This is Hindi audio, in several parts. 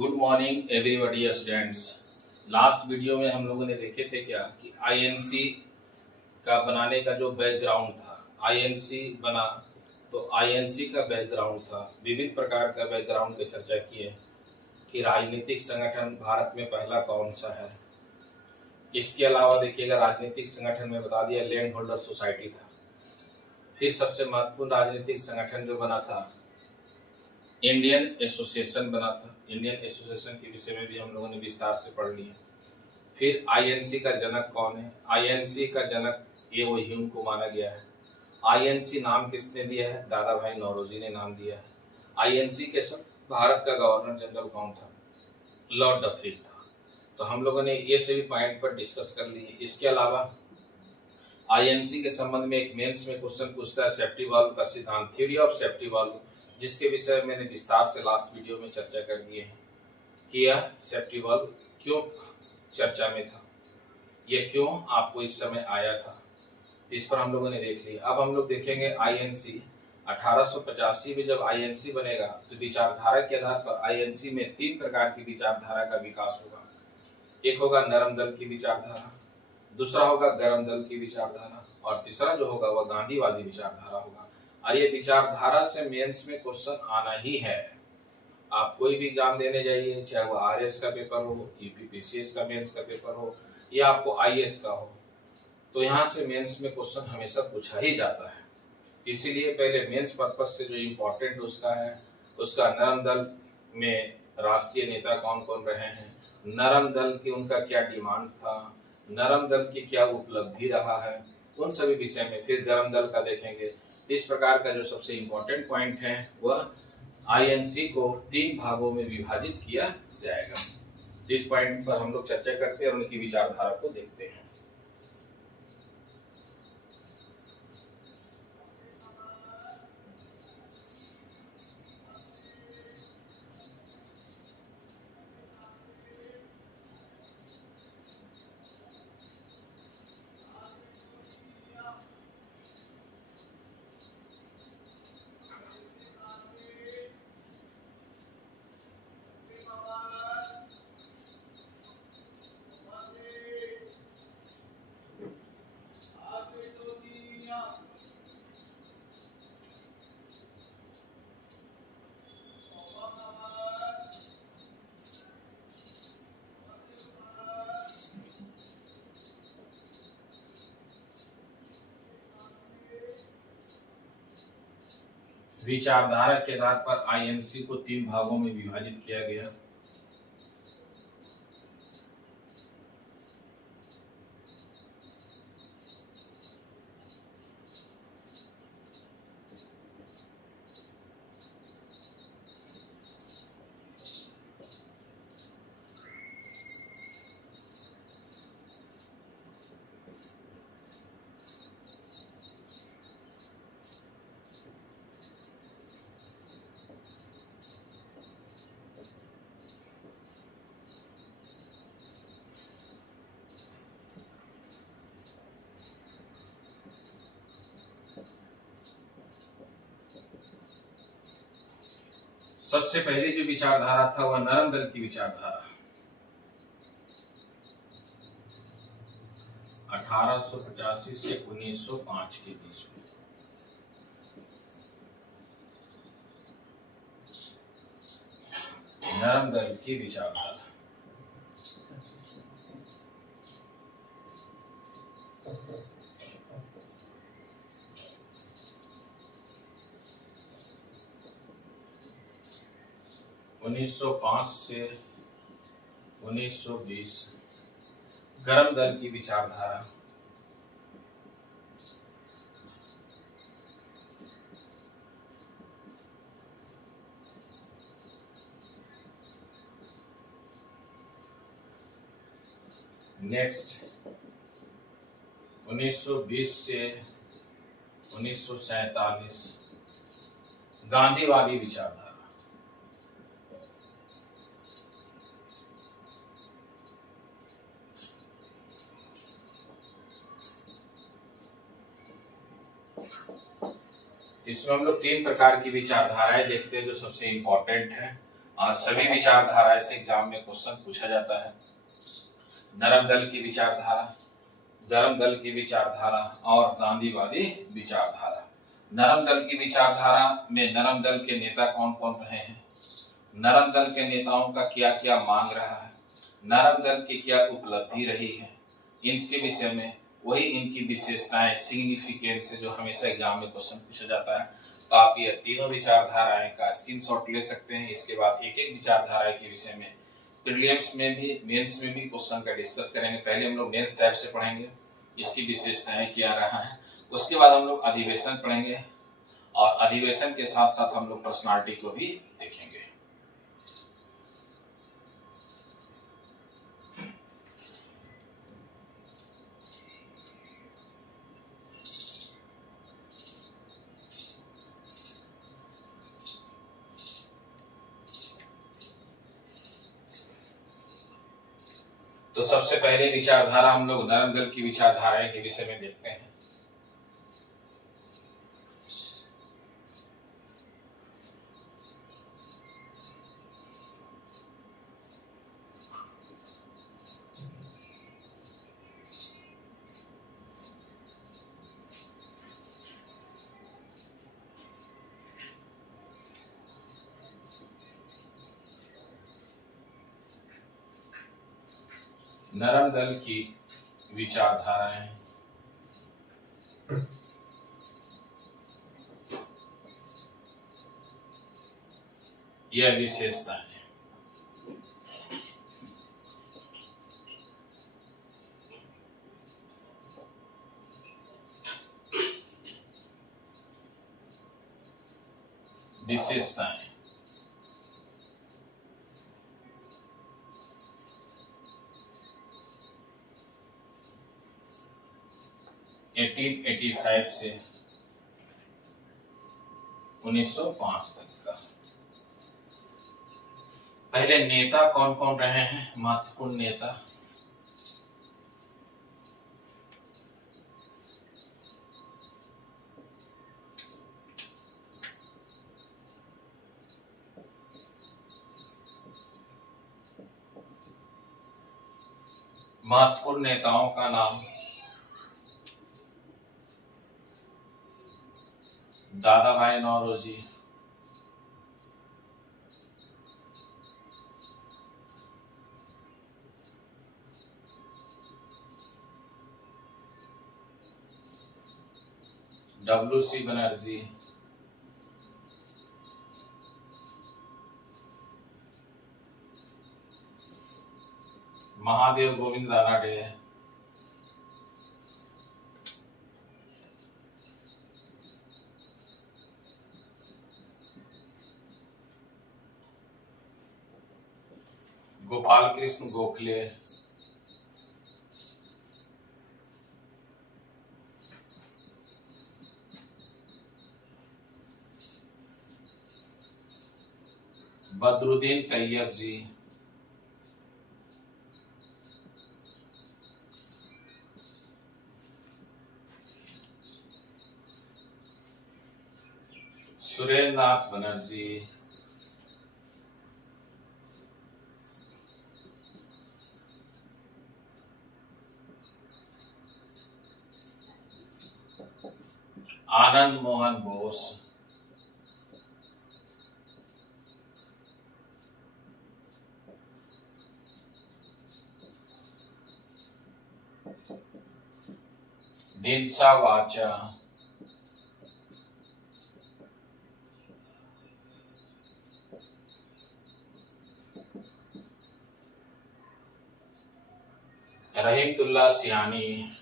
Good morning everybody students. Last video में हम लोगों ने देखे थे क्या कि आईएनसी का बनाने का जो बैकग्राउंड था, आईएनसी बना तो आईएनसी का बैकग्राउंड था, विविध प्रकार का बैकग्राउंड की चर्चा किए कि राजनीतिक संगठन भारत में पहला कौन सा है। इसके अलावा देखिएगा राजनीतिक संगठन में बता दिया लैंड होल्डर सोसाइटी था। फिर सबसे महत्वपूर्ण राजनीतिक संगठन जो बना था इंडियन एसोसिएशन बना था। इंडियन एसोसिएशन के विषय में भी हम लोगों ने विस्तार से पढ़ लिया। फिर आईएनसी का जनक कौन है? आईएनसी का जनक ए.ओ. ह्यूम को माना गया है। आईएनसी नाम किसने दिया है? दादा भाई नौरोजी ने नाम दिया है। आईएनसी के सब भारत का गवर्नर जनरल कौन था? लॉर्ड डफरिन था। तो हम लोगों ने ये सभी पॉइंट पर डिस्कस कर लिए। इसके अलावा आईएनसी के संबंध में एक मेंस में क्वेश्चन पूछता है सेफ्टी वाल्व का सिद्धांत, थ्योरी ऑफ सेफ्टी वाल्व, जिसके विषय में मैंने विस्तार से लास्ट वीडियो में चर्चा कर दिए हैं कि यह सेफ्टी वाल्व क्यों चर्चा में था, यह क्यों आपको इस समय आया था, इस पर हम लोगों ने देख लिया। अब हम लोग देखेंगे आईएनसी 1885 में जब आईएनसी बनेगा तो विचारधारा के आधार पर आईएनसी में 3 प्रकार की विचारधारा का विकास होगा। एक होगा नरम दल की विचारधारा, दूसरा होगा गर्म दल की विचारधारा और तीसरा जो होगा वह गांधीवादी विचारधारा होगा। और ये विचारधारा से मेंस में क्वेश्चन आना ही है। आप कोई भी एग्जाम देने जाइए, चाहे वो आरएस का पेपर हो, यूपीपीसीएस का मेंस का पेपर हो या आपको आईएएस का हो, तो यहाँ से मेंस में क्वेश्चन हमेशा पूछा ही जाता है। इसीलिए पहले मेंस पर्पज से जो इम्पोर्टेंट उसका है, उसका नरम दल में राष्ट्रीय नेता कौन कौन रहे हैं, नरम दल की उनका क्या डिमांड था, नरम दल की क्या उपलब्धि रहा है, उन सभी विषय में। फिर गर्म दल का देखेंगे। इस प्रकार का जो सबसे इम्पोर्टेंट पॉइंट है वह आईएनसी को 3 भागों में विभाजित किया जाएगा। इस पॉइंट पर हम लोग चर्चा करते हैं और उनकी विचारधारा को देखते हैं। विचारधारा के आधार पर आईएनसी को 3 भागों में विभाजित किया गया। सबसे पहले जो विचारधारा था वह नरम दल की विचारधारा 1885 से 1905 के बीच में। नरम दल की विचारधारा उन्नीस सौ 5 से 1920। गर्म दल की विचारधारा नेक्स्ट 1920 से 1947। गांधीवादी विचारधारा इसमें हम लोग 3 प्रकार की विचारधाराएं देखते हैं जो सबसे इम्पोर्टेंट है और सभी विचारधारा से एग्जाम में क्वेश्चन पूछा जाता है। नरम दल की विचारधारा, गरम दल की विचारधारा और गांधीवादी विचारधारा। नरम दल की विचारधारा में नरम दल के नेता कौन कौन रहे हैं, नरम दल के नेताओं का क्या क्या मांग रहा है, नरम दल की क्या उपलब्धि रही है, इनके विषय में वही इनकी विशेषताएं, सिग्निफिकेंस जो हमेशा एग्जाम में क्वेश्चन पूछा जाता है। तो आप ये तीनों विचारधाराएं का स्क्रीनशॉट ले सकते हैं। इसके बाद एक एक विचारधारा के विषय में प्रीलिम्स में भी मेंस में भी क्वेश्चन का डिस्कस करेंगे। पहले हम लोग मेंस टाइप से पढ़ेंगे, इसकी विशेषताएं क्या रहा है, उसके बाद हम लोग अधिवेशन पढ़ेंगे और अधिवेशन के साथ साथ हम लोग पर्सनालिटी को भी देखेंगे। तो सबसे पहले विचारधारा हम लोग नरम दल की विचारधाराएं के विषय में देखते हैं। नरम दल की विचारधाराएं, यह विशेषताएं। विशेषताएं 1885 से 1905 तक का। पहले नेता कौन कौन रहे हैं, महत्वपूर्ण नेता। महत्वपूर्ण नेताओं का नाम दादा भाई नौरोजी, WC बनर्जी, महादेव गोविंद रानडे, गोपाल कृष्ण गोखले, बदरुद्दीन तैयब जी, सुरेंद्र नाथ बनर्जी, आनंद मोहन बोस, दिनसा वाचा, रहीमतुल्लाह सियानी,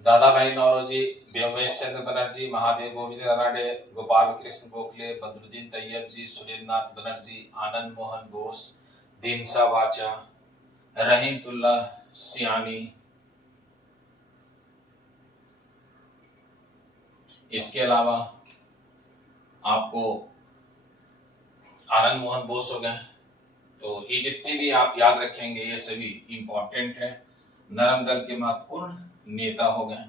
दादा भाई नौरोजी, व्योमेश चंद्र बनर्जी, महादेव गोविंद रानडे, गोपाल कृष्ण गोखले, बदरुद्दीन तैयब जी, सुरेंद्र नाथ बनर्जी, आनंद मोहन बोस, दिनसा वाचा, रहीमतुल्लाह सियानी। इसके अलावा आपको आनंद मोहन बोस हो गए, तो ये जितने भी आप याद रखेंगे ये सभी इंपॉर्टेंट है। नरम दल के महत्वपूर्ण नेता हो गए,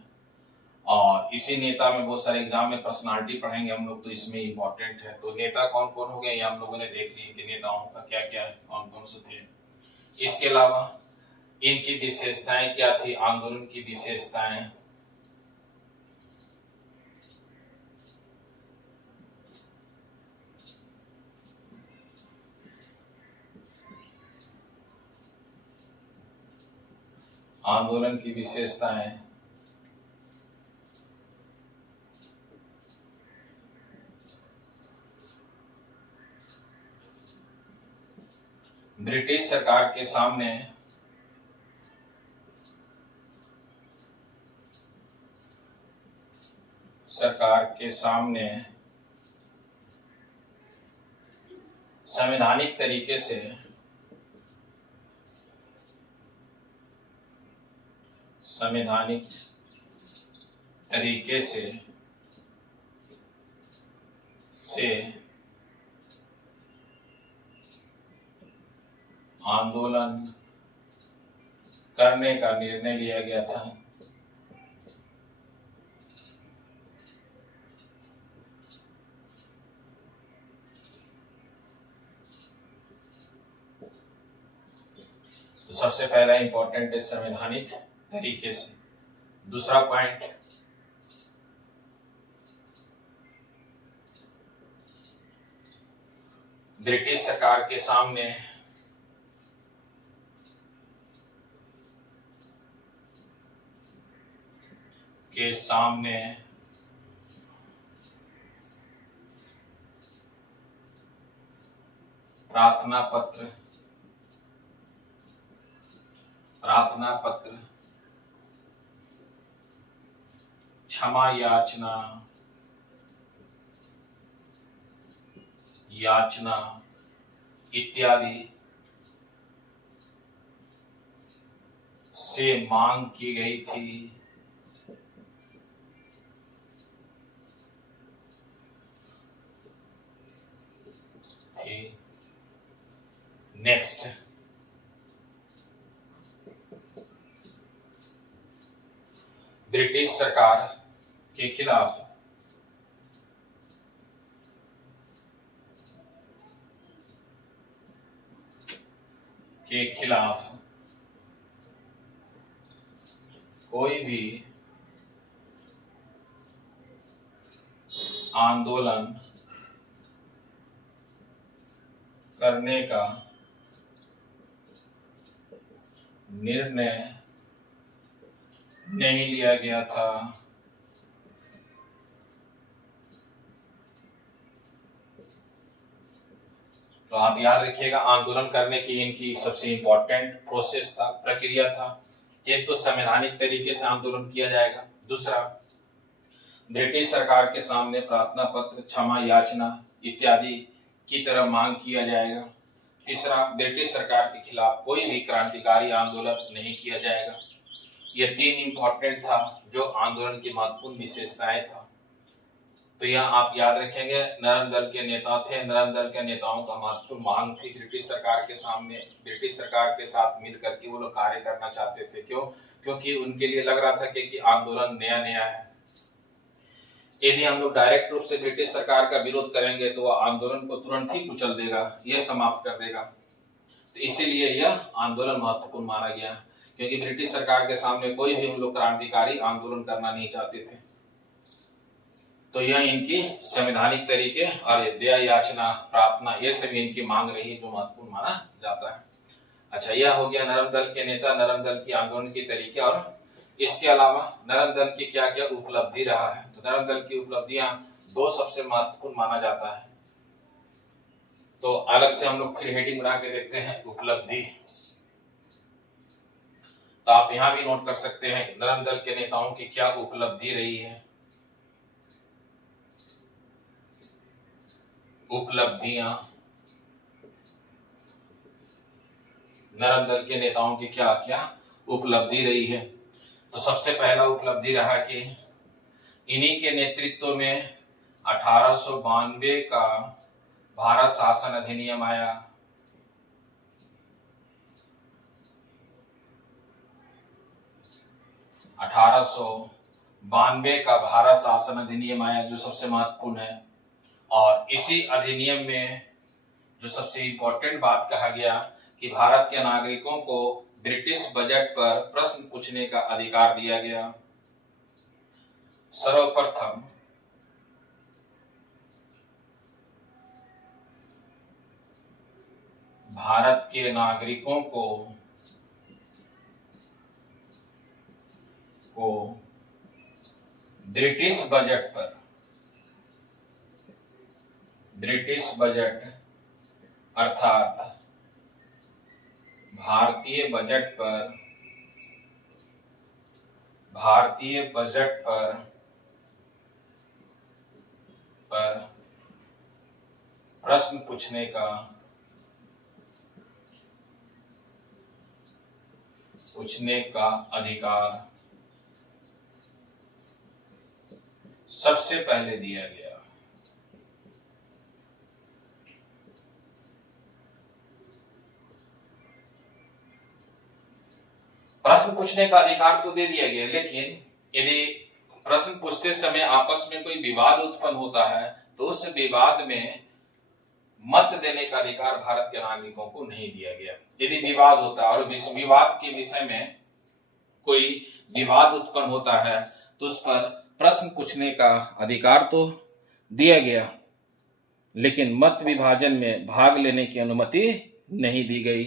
और इसी नेता में बहुत सारे एग्जाम में पर्सनालिटी पढ़ेंगे हम लोग, तो इसमें इंपॉर्टेंट है। तो नेता कौन कौन हो गए ये हम लोगों ने देख लिए कि नेताओं का क्या क्या है, कौन कौन से थे। इसके अलावा इनकी विशेषताएं क्या थी, आंदोलन की विशेषताएं। आंदोलन की विशेषताएं, ब्रिटिश सरकार के सामने संवैधानिक तरीके से आंदोलन करने का निर्णय लिया गया था। तो सबसे पहला इंपॉर्टेंट है संवैधानिक तरीके से। दूसरा पॉइंट, ब्रिटिश सरकार के सामने प्रार्थना पत्र, क्षमा याचना इत्यादि से मांग की गई थी। नेक्स्ट, ब्रिटिश सरकार के खिलाफ कोई भी आंदोलन करने का निर्णय नहीं लिया गया था। तो आप याद रखिएगा, आंदोलन करने की इनकी सबसे इंपॉर्टेंट प्रोसेस था, प्रक्रिया था। एक तो संवैधानिक तरीके से आंदोलन किया जाएगा, दूसरा ब्रिटिश सरकार के सामने प्रार्थना पत्र, क्षमा याचना इत्यादि की तरह मांग किया जाएगा, तीसरा ब्रिटिश सरकार के खिलाफ कोई भी क्रांतिकारी आंदोलन नहीं किया जाएगा। ये तीन इंपॉर्टेंट था जो आंदोलन की महत्वपूर्ण विशेषताएं था। तो यह आप याद रखेंगे, नरम दल के नेता थे, नरम दल के नेताओं का महत्वपूर्ण मांग थी ब्रिटिश सरकार के सामने, ब्रिटिश सरकार के साथ मिल करके वो लोग कार्य करना चाहते थे। क्यों? क्योंकि उनके लिए लग रहा था कि आंदोलन नया नया है, यदि हम लोग डायरेक्ट रूप से ब्रिटिश सरकार का विरोध करेंगे तो वह आंदोलन को तुरंत ही कुचल देगा, यह समाप्त कर देगा। तो इसीलिए यह आंदोलन महत्वपूर्ण माना गया, क्योंकि ब्रिटिश सरकार के सामने कोई भी हम लोग क्रांतिकारी आंदोलन करना नहीं चाहते थे। तो यह इनकी संवैधानिक तरीके और दया याचना, प्रार्थना, ये सभी इनकी मांग रही जो महत्वपूर्ण माना जाता है। अच्छा, यह हो गया नरम दल के नेता, नरम दल की आंदोलन के तरीके। और इसके अलावा नरम दल की क्या क्या उपलब्धि रहा है, तो नरम दल की उपलब्धियां दो सबसे महत्वपूर्ण माना जाता है। तो अलग से हम लोग फिर हेडिंग बना के देखते हैं, उपलब्धि। तो आप यहां भी नोट कर सकते हैं नरम दल के नेताओं की क्या उपलब्धि रही है। उपलब्धियां, नरम दल के नेताओं की क्या क्या उपलब्धि रही है। तो सबसे पहला उपलब्धि रहा कि इन्हीं के नेतृत्व में 1892 का भारत शासन अधिनियम आया। 1892 का भारत शासन अधिनियम आया, जो सबसे महत्वपूर्ण है। और इसी अधिनियम में जो सबसे इम्पोर्टेंट बात कहा गया कि भारत के नागरिकों को ब्रिटिश बजट पर प्रश्न पूछने का अधिकार दिया गया। सर्वप्रथम भारत के नागरिकों को ब्रिटिश बजट अर्थात भारतीय बजट पर प्रश्न पूछने का अधिकार सबसे पहले दिया गया। प्रश्न पूछने का अधिकार तो दे दिया गया, लेकिन यदि प्रश्न पूछते समय आपस में कोई विवाद उत्पन्न होता है तो उस विवाद में मत देने का अधिकार भारत के नागरिकों को नहीं दिया गया। यदि विवाद होता है और इस विवाद के विषय में कोई विवाद उत्पन्न होता है तो उस पर प्रश्न पूछने का अधिकार तो दिया गया, लेकिन मत विभाजन में भाग लेने की अनुमति नहीं दी गई।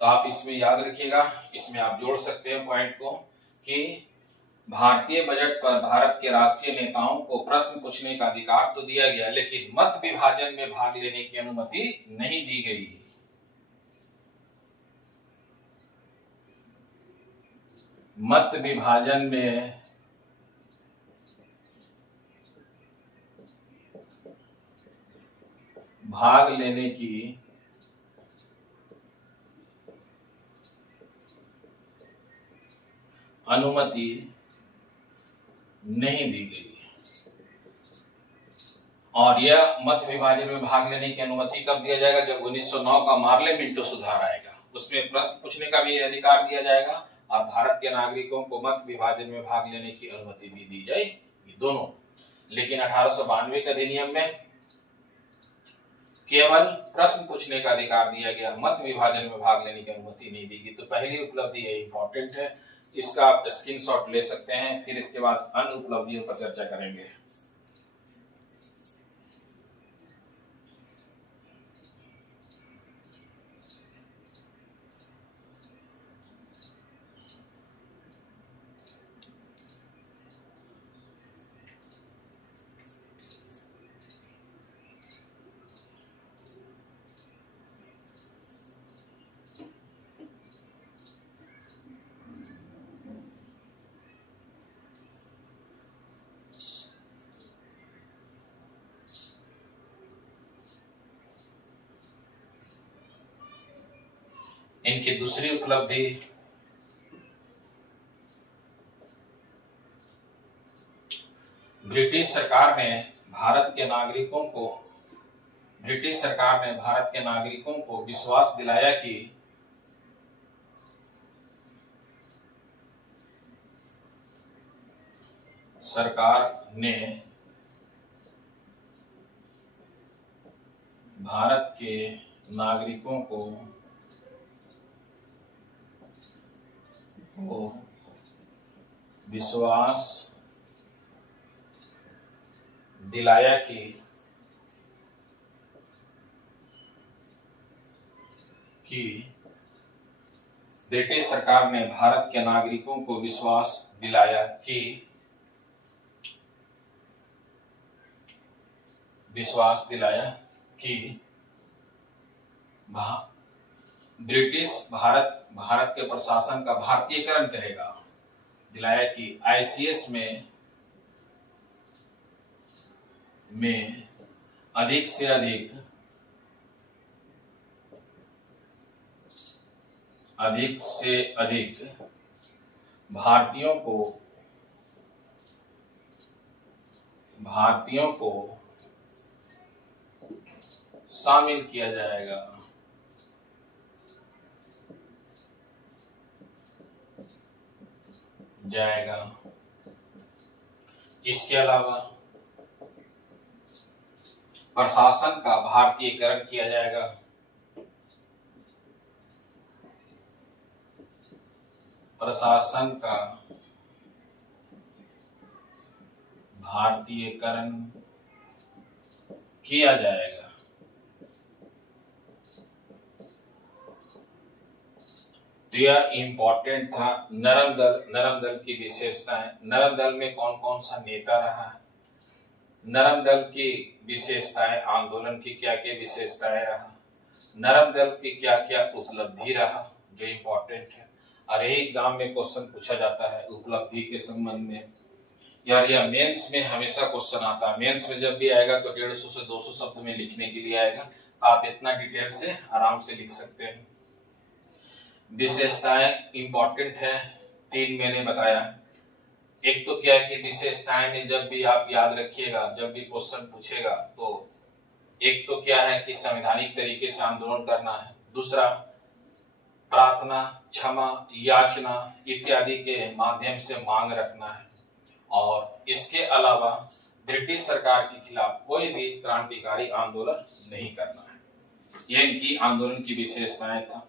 तो आप इसमें याद रखिएगा, इसमें आप जोड़ सकते हैं पॉइंट को कि भारतीय बजट पर भारत के राष्ट्रीय नेताओं को प्रश्न पूछने का अधिकार तो दिया गया, लेकिन मत विभाजन में भाग लेने की अनुमति नहीं दी गई। मत विभाजन में भाग लेने की अनुमति नहीं दी गई। और यह मत विभाजन में भाग लेने की अनुमति कब दिया जाएगा? जब 1909 का मार्लियामेंटो सुधार आएगा, उसमें प्रश्न पूछने का भी अधिकार दिया जाएगा और भारत के नागरिकों को मत विभाजन में भाग लेने की अनुमति भी दी जाएगी, दोनों। लेकिन 1892 के अधिनियम में केवल प्रश्न पूछने का अधिकार दिया गया, मत विभाजन में भाग लेने की अनुमति नहीं दी गई। तो पहली उपलब्धि है, इंपॉर्टेंट है, इसका आप स्क्रीनशॉट ले सकते हैं। फिर इसके बाद अन्य उपलब्धियों पर चर्चा करेंगे। इनकी दूसरी उपलब्धि ब्रिटिश सरकार ने भारत के नागरिकों को विश्वास दिलाया कि सरकार ने भारत के नागरिकों को विश्वास दिलाया कि ब्रिटिश सरकार ने भारत के नागरिकों को विश्वास दिलाया कि ब्रिटिश भारत के प्रशासन का भारतीयकरण करेगा। दिलाया कि आईसीएस में अधिक से अधिक भारतीयों को शामिल किया जाएगा। जाएगा। इसके अलावा प्रशासन का भारतीयकरण किया जाएगा। प्रशासन का भारतीयकरण किया जाएगा। तो यह इंपॉर्टेंट था। नरम दल की विशेषताएं। नरम दल में कौन कौन सा नेता रहा है, नरम दल की विशेषताएं, आंदोलन की क्या क्या विशेषताएं रहा, नरम दल की क्या क्या उपलब्धि रहा, जो इंपॉर्टेंट है। और यही एग्जाम में क्वेश्चन पूछा जाता है उपलब्धि के संबंध में। यार यह मेंस में हमेशा क्वेश्चन आता है। मेंस में जब भी आएगा तो 150 से 200 शब्द में लिखने के लिए आएगा। आप इतना डिटेल से आराम से लिख सकते हैं। विशेषताएं इंपॉर्टेंट है, 3 मैंने बताया। एक तो क्या है कि विशेषताएं में जब भी आप याद रखिएगा, जब भी क्वेश्चन पूछेगा तो एक तो क्या है कि संवैधानिक तरीके से आंदोलन करना है, दूसरा प्रार्थना, क्षमा, याचना इत्यादि के माध्यम से मांग रखना है, और इसके अलावा ब्रिटिश सरकार के खिलाफ कोई भी क्रांतिकारी आंदोलन नहीं करना है। यह इनकी आंदोलन की विशेषताएं था।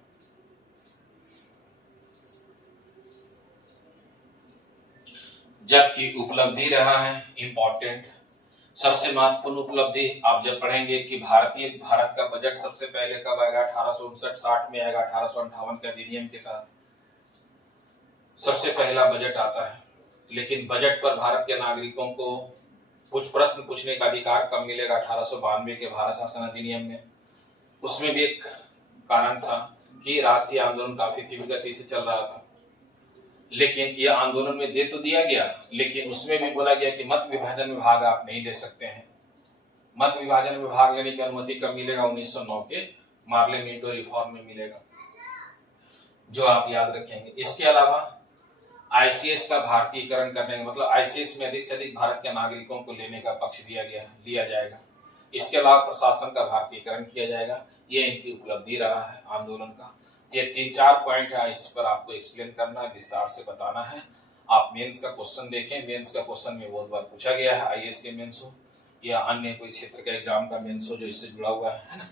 जबकि उपलब्धि रहा है इंपॉर्टेंट, सबसे महत्वपूर्ण उपलब्धि आप जब पढ़ेंगे कि भारत का बजट सबसे पहले कब आएगा, 1859-60 में आएगा। 1858 के अधिनियम के तहत सबसे पहला बजट आता है। लेकिन बजट पर भारत के नागरिकों को कुछ प्रश्न पूछने का अधिकार कब मिलेगा, 1892 के भारत शासन अधिनियम में। उसमें भी एक कारण था कि राष्ट्रीय आंदोलन काफी तीव्र गति से चल रहा था। लेकिन यह आंदोलन में दे तो दिया गया, लेकिन उसमें भी बोला गया कि मत विभाजन में भाग आप नहीं ले सकते हैं। मत विभाजन में भाग लेने की अनुमति कब मिलेगा, 1909 के मार्ले-मींटो रिफॉर्म में मिलेगा, जो आप याद रखेंगे। इसके अलावा आईसीएस का भारतीयकरण करने का मतलब आईसीएस में अधिक से अधिक भारत के नागरिकों को लेने का पक्ष लिया जाएगा। इसके अलावा प्रशासन का भारतीयकरण किया जाएगा। ये इनकी उपलब्धि रहा है आंदोलन का। ये 3-4 पॉइंट है, इस पर आपको एक्सप्लेन करना है, विस्तार से बताना है। आप मेंस का क्वेश्चन देखें, मेंस का क्वेश्चन में बहुत बार पूछा गया है, आईएएस के मेंस हो या अन्य कोई क्षेत्र का एग्जाम का मेंस हो जो इससे जुड़ा हुआ है ना।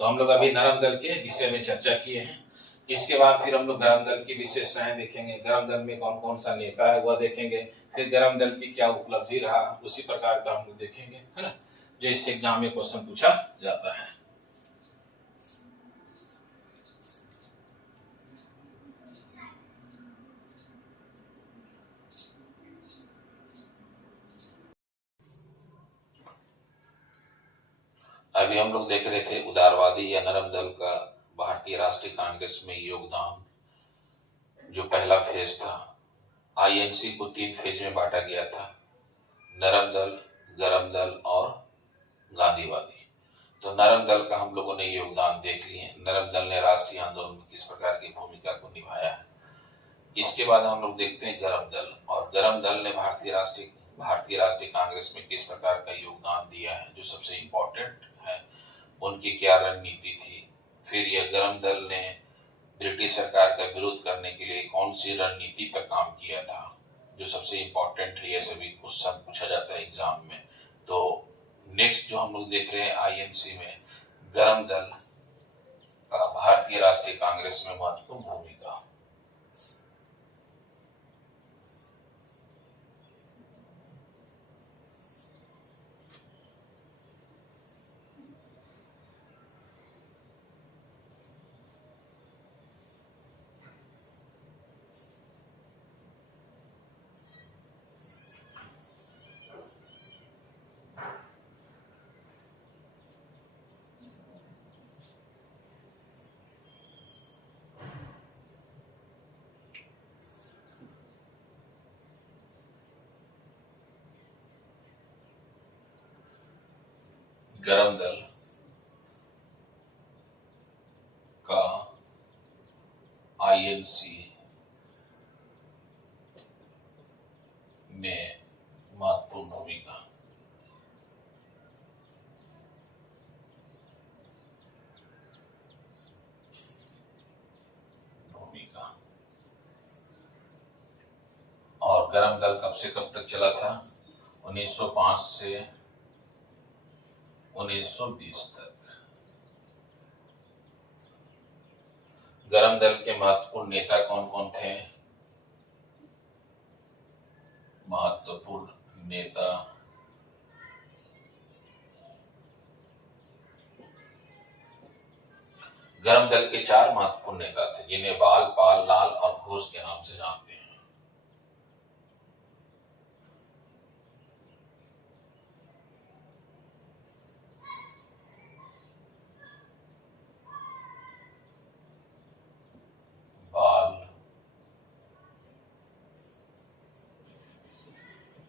तो हम लोग अभी नरम दल के विषय में चर्चा किए हैं। इसके बाद फिर हम लोग गरम दल की विशेषताएं देखेंगे, गरम दल में कौन कौन सा नेता है वह देखेंगे, फिर गरम दल की क्या उपलब्धि रहा उसी प्रकार का हम लोग देखेंगे, है ना, जो इस एग्जाम में क्वेश्चन पूछा जाता है। अभी हम लोग देख रहे थे उदारवादी या नरम दल का भारतीय राष्ट्रीय कांग्रेस में योगदान। जो पहला फेज था, आईएनसी को 3 फेज में बांटा गया था, नरम दल, गरम दल और गांधीवादी। तो नरम दल का हम लोगों ने योगदान देख लिए। नरम दल ने राष्ट्रीय आंदोलन में किस प्रकार की भूमिका को निभाया है। इसके बाद हम लोग देखते हैं गरम दल, और गरम दल ने भारतीय राष्ट्रीय कांग्रेस में किस प्रकार का योगदान दिया है, जो सबसे इम्पोर्टेंट है। उनकी क्या रणनीति थी, फिर यह गरम दल ने ब्रिटिश सरकार का विरोध करने के लिए कौन सी रणनीति पर काम किया था, जो सबसे इम्पोर्टेंट है। यह सभी क्वेश्चन पूछा जाता है एग्जाम में। तो नेक्स्ट जो हम लोग देख रहे हैं आईएनसी में गरम दल का भारतीय राष्ट्रीय कांग्रेस में महत्वपूर्ण भूमिका। गरम दल का आईएनसी में महत्वपूर्ण भूमिका। और गरम दल कब से कब तक चला था? 1905 से 1920 तक। गरम दल के महत्वपूर्ण नेता कौन कौन थे? महत्वपूर्ण नेता गरम दल के 4 महत्वपूर्ण नेता थे, जिन्हें बाल, पाल, लाल और घोष के नाम से जानते हैं। बाल,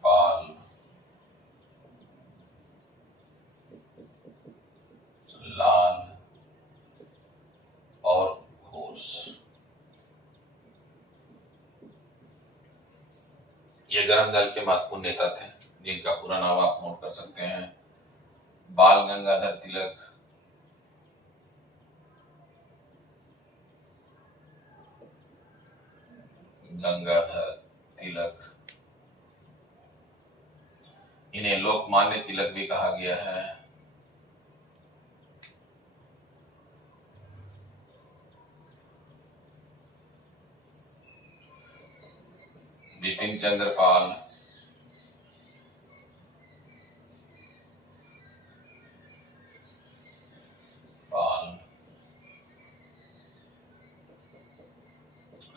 पाल, लाल और घोष। ये गरम दल के महत्वपूर्ण नेता थे, जिनका पूरा नाम आप नोट कर सकते हैं। बाल गंगाधर तिलक, गंगाधर तिलक, इन्हें लोकमान्य तिलक भी कहा गया है। बिपिन चंद्र पाल,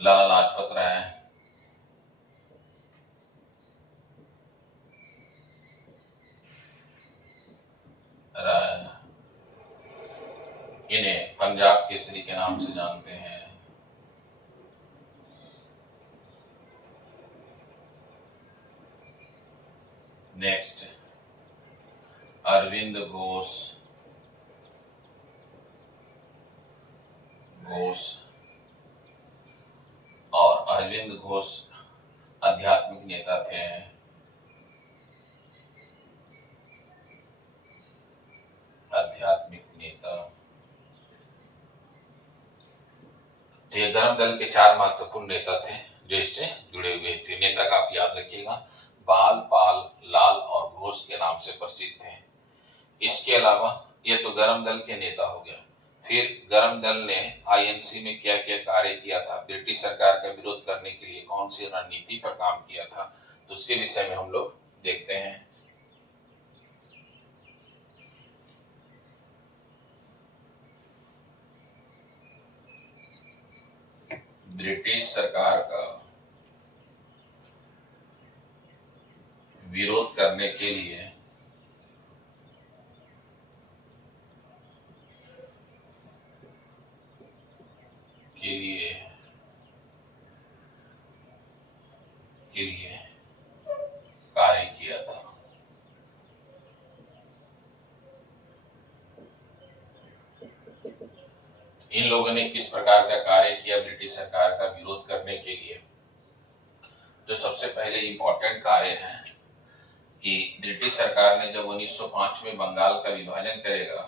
लाला लाजपत राय, इन्हें पंजाब केसरी के नाम से जानते हैं। नेक्स्ट, अरविंद घोष, और अरविंद घोष आध्यात्मिक नेता थे। आध्यात्मिक नेता। तो ये गरम दल के 4 महत्वपूर्ण नेता थे जो इससे जुड़े हुए थे। नेता का आप याद रखिएगा, बाल, पाल, लाल और घोष के नाम से प्रसिद्ध थे। इसके अलावा ये तो गरम दल के नेता हो गया। फिर गरम दल ने आईएनसी में क्या क्या कार्य किया था, ब्रिटिश सरकार का विरोध करने के लिए कौन सी रणनीति पर काम किया था, तो उसके विषय में हम लोग देखते हैं। ब्रिटिश सरकार का विरोध करने के लिए कार्य किया था। इन लोगों ने किस प्रकार का कार्य किया ब्रिटिश सरकार का विरोध करने के लिए? जो सबसे पहले इंपॉर्टेंट कार्य है कि ब्रिटिश सरकार ने जब 1905 में बंगाल का विभाजन करेगा,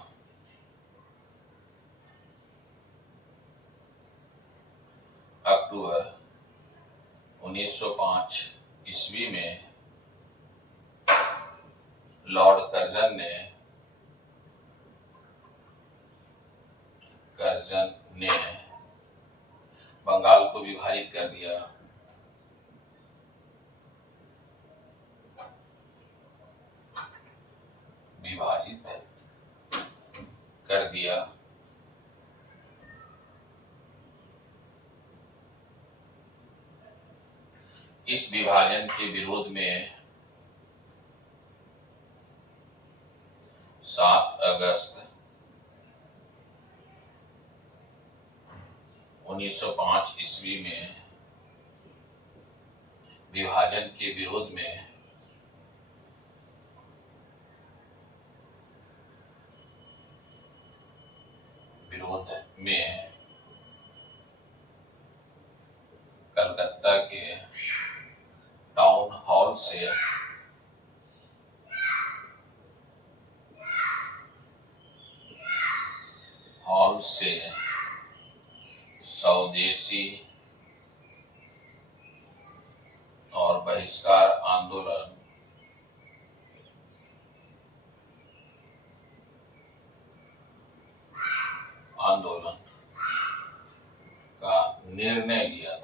अक्टूबर 1905 ईस्वी में लॉर्ड कर्जन ने बंगाल को विभाजित कर दिया। इस विभाजन के विरोध में 7 अगस्त 1905 ईस्वी में विभाजन के विरोध में कलकत्ता के टाउन हॉल से स्वदेशी और बहिष्कार आंदोलन का निर्णय लिया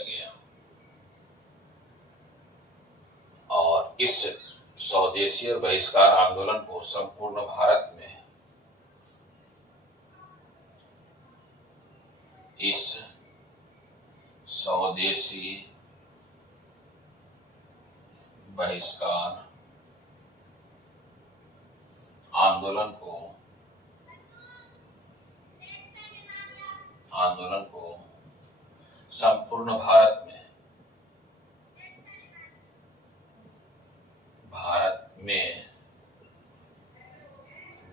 गया और इस स्वदेशी और बहिष्कार आंदोलन को संपूर्ण भारत में इस स्वदेशी बहिष्कार आंदोलन को संपूर्ण भारत में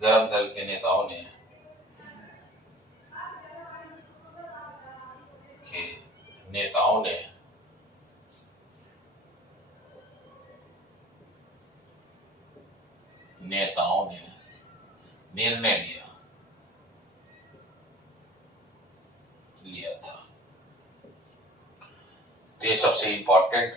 गरम दल के नेताओं ने निर्णय लिया था। तो ये सबसे इम्पोर्टेंट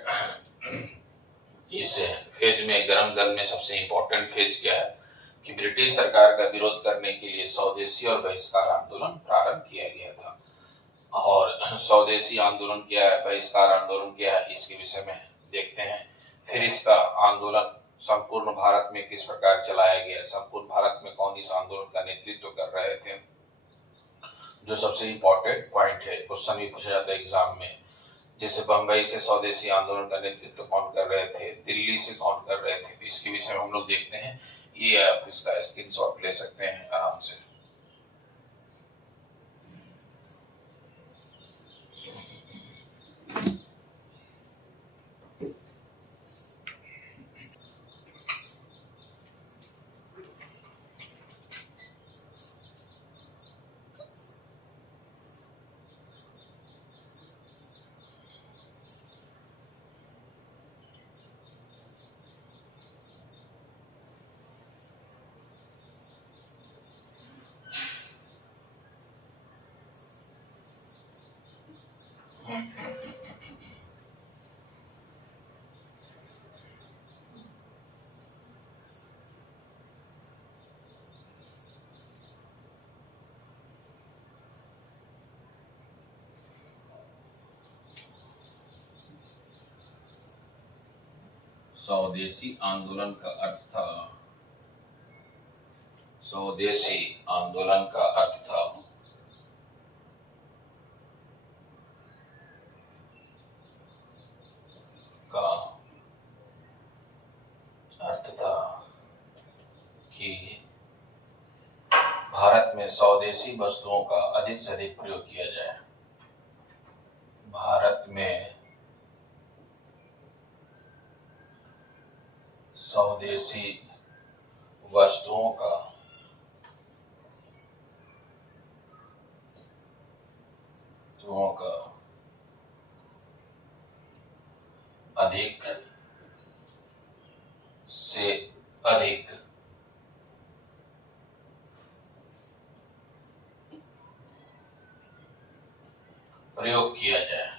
इस फेज में, गरम दल में सबसे इम्पोर्टेंट फेज क्या है कि ब्रिटिश सरकार का विरोध करने के लिए स्वदेशी और बहिष्कार आंदोलन प्रारंभ किया गया था। और स्वदेशी आंदोलन क्या है, बहिष्कार आंदोलन क्या है, इसके विषय में देखते हैं। फिर इसका आंदोलन संपूर्ण भारत में किस प्रकार चलाया गया, संपूर्ण भारत में कौन इस आंदोलन का नेतृत्व कर रहे थे, जो सबसे इम्पोर्टेंट पॉइंट है, क्वेश्चन भी पूछा जाता है एग्जाम में। जैसे बंबई से स्वदेशी आंदोलन का नेतृत्व कौन कर रहे थे, दिल्ली से कौन कर रहे थे, तो इसके विषय में हम लोग देखते हैं। ये आप इसका स्क्रीनशॉट ले सकते हैं आराम से। स्वदेशी आंदोलन का अर्थ था, स्वदेशी आंदोलन का अर्थ था कि भारत में स्वदेशी वस्तुओं का अधिक से अधिक प्रयोग किया जाए। भारत में स्वदेशी वस्तुओं का अधिक से अधिक प्रयोग किया जाए।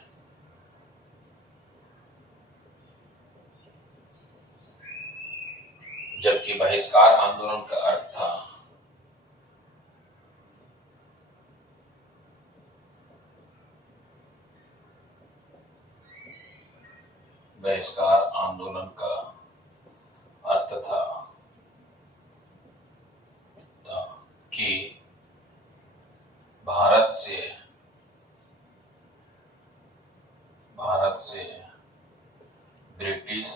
जबकि बहिष्कार आंदोलन का अर्थ था बहिष्कार आंदोलन का अर्थ था कि भारत से ब्रिटिश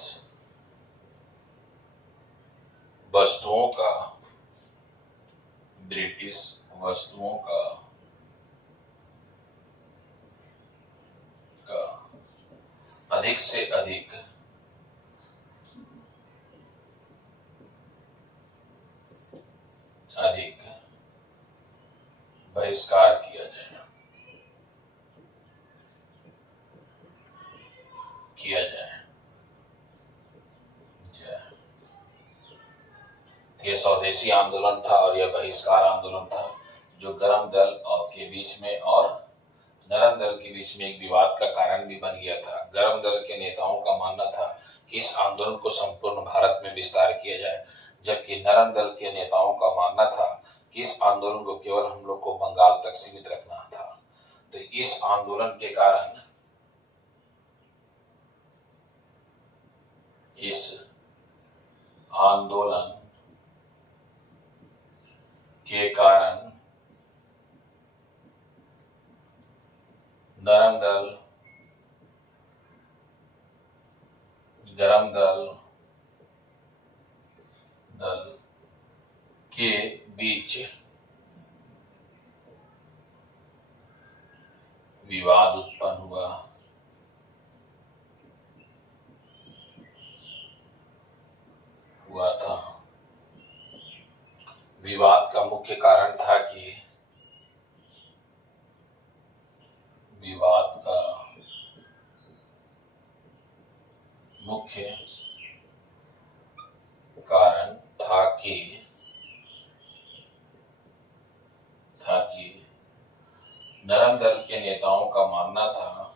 वस्तुओं का अधिक से अधिक बहिष्कार किया जाए। ये स्वदेशी आंदोलन था और यह बहिष्कार आंदोलन था, जो गरम दल के बीच में और नरम दल के बीच में एक विवाद का कारण भी बन गया था। गरम दल के नेताओं का मानना था कि इस आंदोलन को संपूर्ण भारत में विस्तार किया जाए, जबकि नरम दल के नेताओं का मानना था कि इस आंदोलन को केवल हम लोग को बंगाल तक सीमित रखना था। तो इस आंदोलन के कारण नरम दल गरम दल के बीच विवाद उत्पन्न हुआ था। विवाद का मुख्य कारण था कि नरम दल के नेताओं का मानना था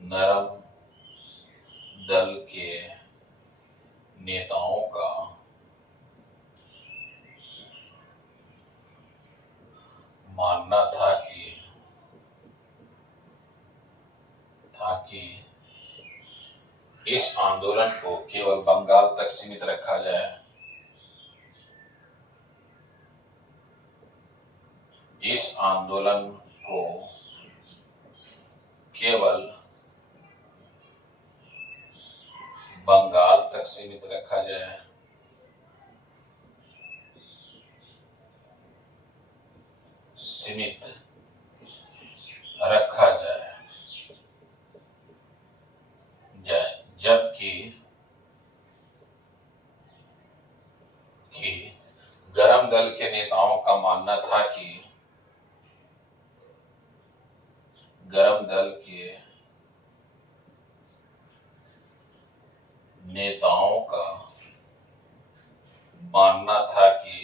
नरम दल के नेताओं का मानना था कि इस आंदोलन को केवल बंगाल तक सीमित रखा जाए। इस आंदोलन को केवल बंगाल तक सीमित रखा जाए। जबकि गरम दल के नेताओं का मानना था कि गरम दल के नेताओं का मानना था कि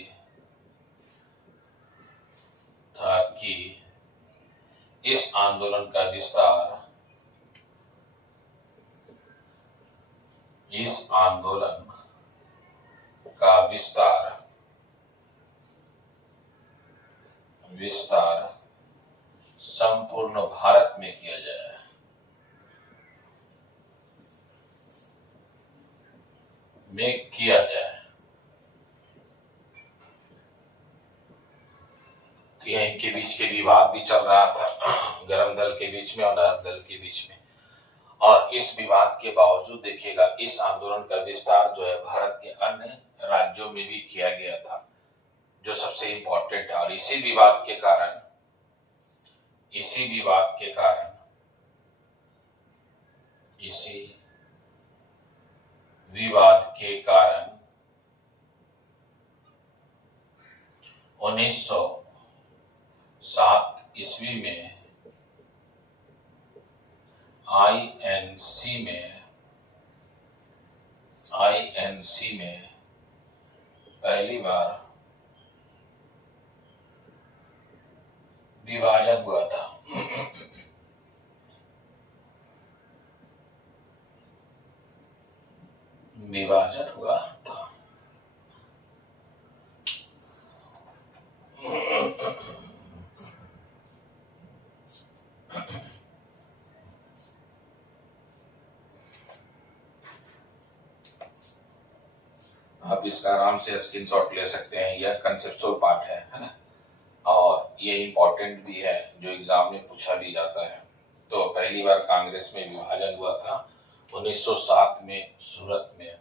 इस आंदोलन का विस्तार संपूर्ण भारत में किया जाए। तो यह इनके बीच के विवाद भी चल रहा था, गरम दल के बीच में और नरम दल के बीच में। और इस विवाद के बावजूद देखिएगा, इस आंदोलन का विस्तार जो है भारत के अन्य राज्यों में भी किया गया था, जो सबसे इम्पोर्टेंट है। और इसी विवाद के कारण इसी विवाद के कारण 1907 ईस्वी में आईएनसी में पहली बार विभाजन हुआ था। आप इसका आराम से स्क्रीनशॉट ले सकते हैं, यह कंसेप्चुअल पार्ट है ना, और ये इम्पोर्टेंट भी है, जो एग्जाम में पूछा भी जाता है। तो पहली बार कांग्रेस में विभाजन हुआ था 1907 में सूरत में,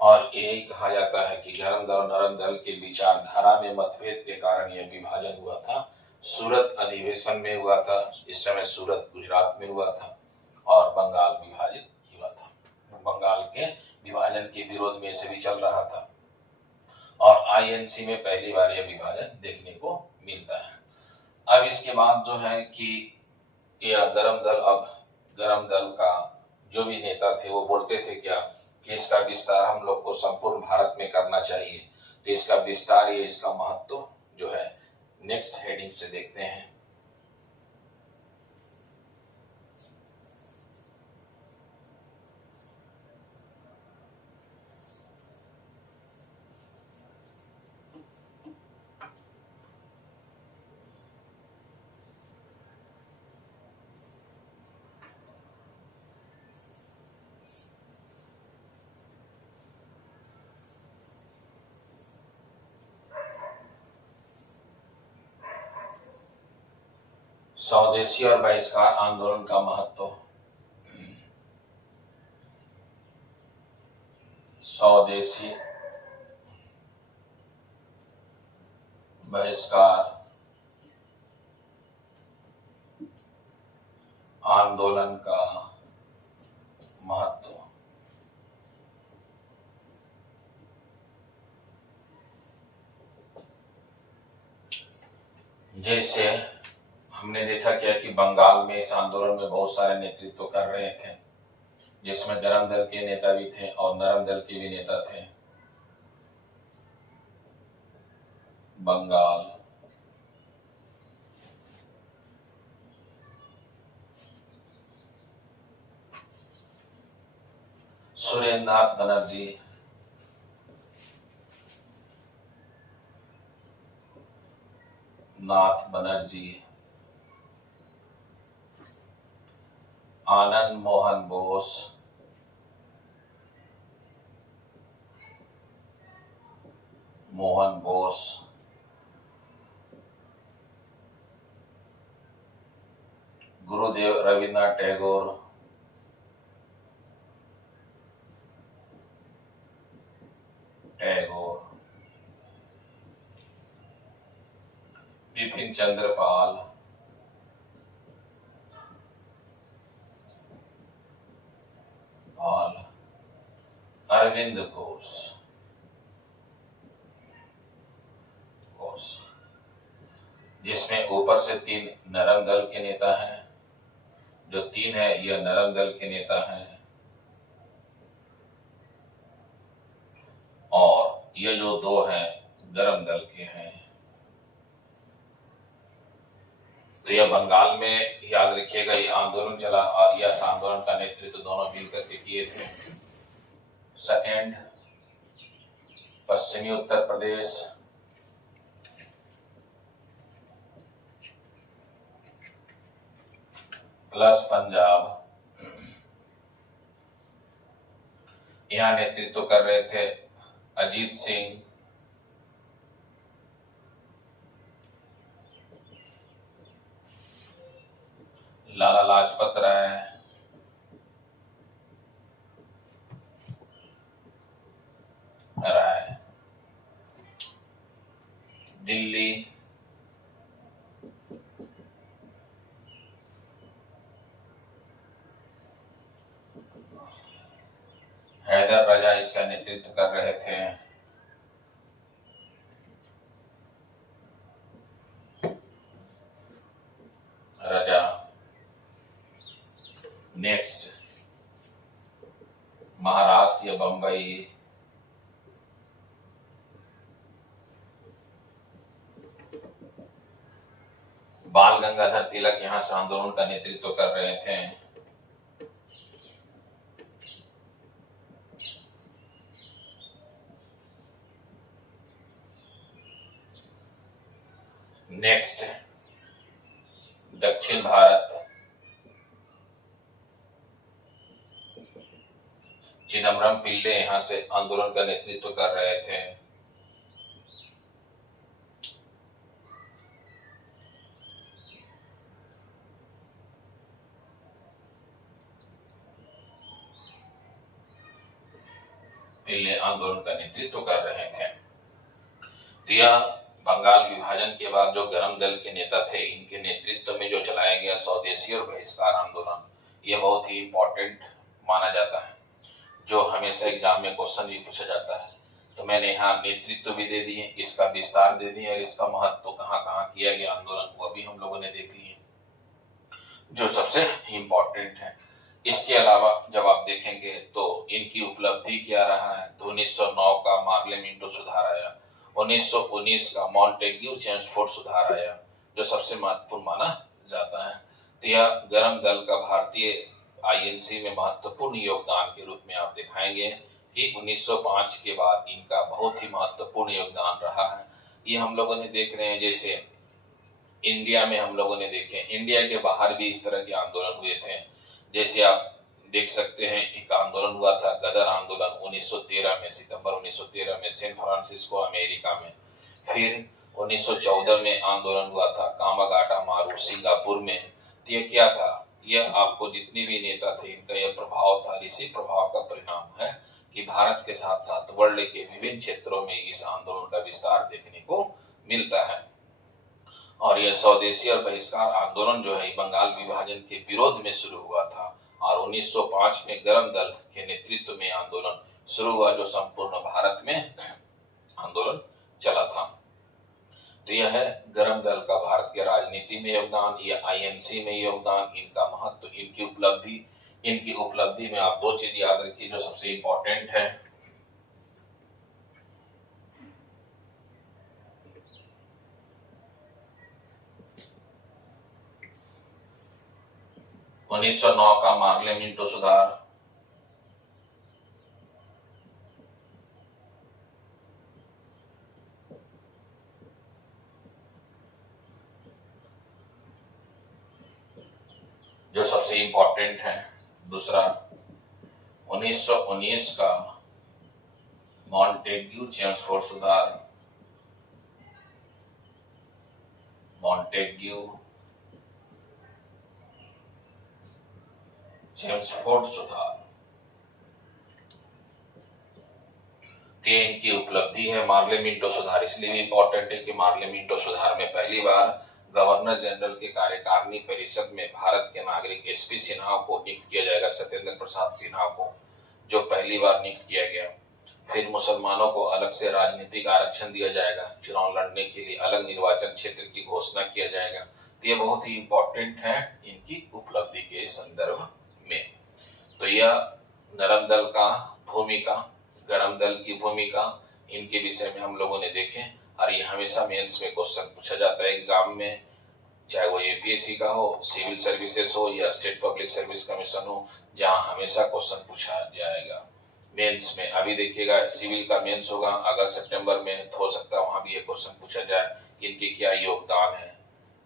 और यही कहा जाता है कि गरम दल और नरम दल के विचारधारा में मतभेद के कारण यह विभाजन हुआ था। सूरत अधिवेशन में हुआ था, इस समय सूरत गुजरात में हुआ था, और बंगाल विभाजित हुआ था। बंगाल के विभाजन के विरोध में से भी चल रहा था, और आईएनसी में पहली बार यह विभाजन देखने को मिलता है। अब इसके बाद जो है कि यह गरम दल का जो भी नेता थे वो बोलते थे क्या कि इसका विस्तार हम लोग को संपूर्ण भारत में करना चाहिए। तो इसका विस्तार या इसका महत्व जो है नेक्स्ट हेडिंग से देखते हैं। स्वदेशी और बहिष्कार आंदोलन का महत्व। स्वदेशी बहिष्कार आंदोलन का महत्व। जैसे हमने देखा क्या कि बंगाल में इस आंदोलन में बहुत सारे नेतृत्व कर रहे थे, जिसमें गरम दल के नेता भी थे और नरम दल के भी नेता थे। बंगाल, सुरेंद्रनाथ बनर्जी, आनंद मोहन बोस, गुरुदेव रविन्द्रनाथ टैगोर, बिपिन चंद्र पाल, अरविंद घोष, जिसमें ऊपर से 3 नरम दल के नेता हैं। जो 3 है यह नरम दल के नेता हैं और ये जो 2 हैं गरम दल के हैं। तो यह बंगाल में याद रखिएगा ये आंदोलन चला और यह आंदोलन का नेतृत्व दोनों मिलकर के किए थे। सेकेंड, पश्चिमी उत्तर प्रदेश, प्लस पंजाब, यहां नेतृत्व कर रहे थे अजीत सिंह, लाला लाजपत राय, दिल्ली, हैदर राजा इसका नेतृत्व कर रहे थे। राजा। नेक्स्ट, महाराष्ट्र या बंबई, बाल गंगाधर तिलक यहां से आंदोलन का नेतृत्व कर रहे थे। नेक्स्ट, दक्षिण भारत, चिदम्बरम पिल्ले यहां से आंदोलन का नेतृत्व कर रहे थे। पिल्ले आंदोलन का नेतृत्व कर रहे थे। तो यह बंगाल विभाजन के बाद जो गरम दल के नेता थे इनके नेतृत्व में जो चलाया गया स्वदेशी और बहिष्कार आंदोलन, यह बहुत ही इंपॉर्टेंट माना जाता है, जो हमेशा एग्जाम में क्वेश्चन भी पूछा जाता है। तो मैंने यहाँ नेतृत्व भी दे दिए, इसका विस्तार दे दिया और इसका महत्व कहाँ कहाँ किया गया आंदोलन वो भी हम लोगों ने देख लिए, जो सबसे इम्पोर्टेंट है। इसके अलावा जब आप देखेंगे तो इनकी उपलब्धि क्या रहा है, तो 1909 का मार्ले मिंटो सुधार आया, 1919 का मॉन्टेग्यू चेम्सफोर्ड सुधार आया, जो सबसे महत्वपूर्ण माना जाता है। तो यह गरम दल का भारतीय आईएनसी में महत्वपूर्ण योगदान के रूप में आप दिखाएंगे कि 1905 के बाद इनका बहुत ही महत्वपूर्ण योगदान रहा है। ये हम लोगों ने देख रहे हैं, जैसे इंडिया में हम लोगों ने देखे, इंडिया के बाहर भी इस तरह के आंदोलन हुए थे। जैसे आप देख सकते हैं, एक आंदोलन हुआ था गदर आंदोलन 1913 में, सितंबर 1913 में सैन फ्रांसिस्को अमेरिका में। फिर 1914 में आंदोलन हुआ था कामागाटा मारू सिंगापुर में। तो ये क्या था, यह आपको जितने भी नेता थे इनका यह प्रभाव था। इसी प्रभाव का परिणाम है कि भारत के साथ साथ वर्ल्ड के विभिन्न क्षेत्रों में इस आंदोलन का विस्तार देखने को मिलता है। और यह स्वदेशी और बहिष्कार आंदोलन जो है बंगाल विभाजन के विरोध में शुरू हुआ था, और 1905 में गरम दल के नेतृत्व में आंदोलन शुरू हुआ, जो संपूर्ण भारत में आंदोलन चला था। तो यह है गरम दल का भारत के राजनीति में योगदान, यह आईएनसी में योगदान, इनका महत्व, इनकी उपलब्धि में आप दो चीज याद रखिए जो सबसे इंपॉर्टेंट है। उन्नीस सौ 9 का मार्ले मिंटो सुधार, जो सबसे इंपॉर्टेंट है। दूसरा 1919 का मॉन्टेग्यू चेम्सफोर्ड सुधार, मॉन्टेग्यू चेम्सफोर्ड सुधार, इनकी उपलब्धि है। मार्ले मिंटो सुधार इसलिए भी इंपॉर्टेंट है कि मार्ले मिंटो सुधार में पहली बार गवर्नर जनरल के कार्यकारिणी परिषद में भारत के नागरिक एसपी सिन्हा को नियुक्त किया जाएगा, सत्येंद्र प्रसाद सिन्हा को, जो पहली बार नियुक्त किया गया। फिर मुसलमानों को अलग से राजनीतिक आरक्षण दिया जाएगा, चुनाव लड़ने के लिए अलग निर्वाचन क्षेत्र की घोषणा किया जाएगा। तो ये बहुत ही इंपॉर्टेंट है इनकी उपलब्धि के संदर्भ में। तो यह नरम दल का भूमिका, गरम दल की भूमिका, इनके विषय में हम लोगों ने देखे। और ये हमेशा मेंस में क्वेश्चन पूछा जाता है एग्जाम में, चाहे वो यूपीएससी का हो, सिविल सर्विसेज हो या स्टेट पब्लिक सर्विस कमीशन हो, जहां हमेशा क्वेश्चन पूछा जाएगा मेंस में। अभी देखिएगा सिविल का मेंस होगा अगस्त सितंबर में, तो हो सकता है वहां भी ये क्वेश्चन पूछा जाए, इनके क्या योगदान है,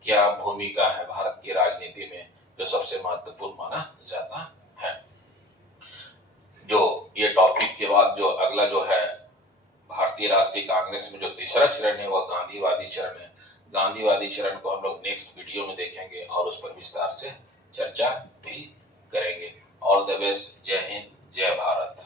क्या भूमिका है भारत की राजनीति में, जो सबसे महत्वपूर्ण माना जाता है। जो ये टॉपिक के बाद जो अगला जो है भारतीय राष्ट्रीय कांग्रेस में जो तीसरा चरण है वह गांधीवादी चरण है। गांधीवादी चरण को हम लोग नेक्स्ट वीडियो में देखेंगे और उस पर विस्तार से चर्चा भी करेंगे। ऑल द बेस्ट, जय हिंद, जय भारत।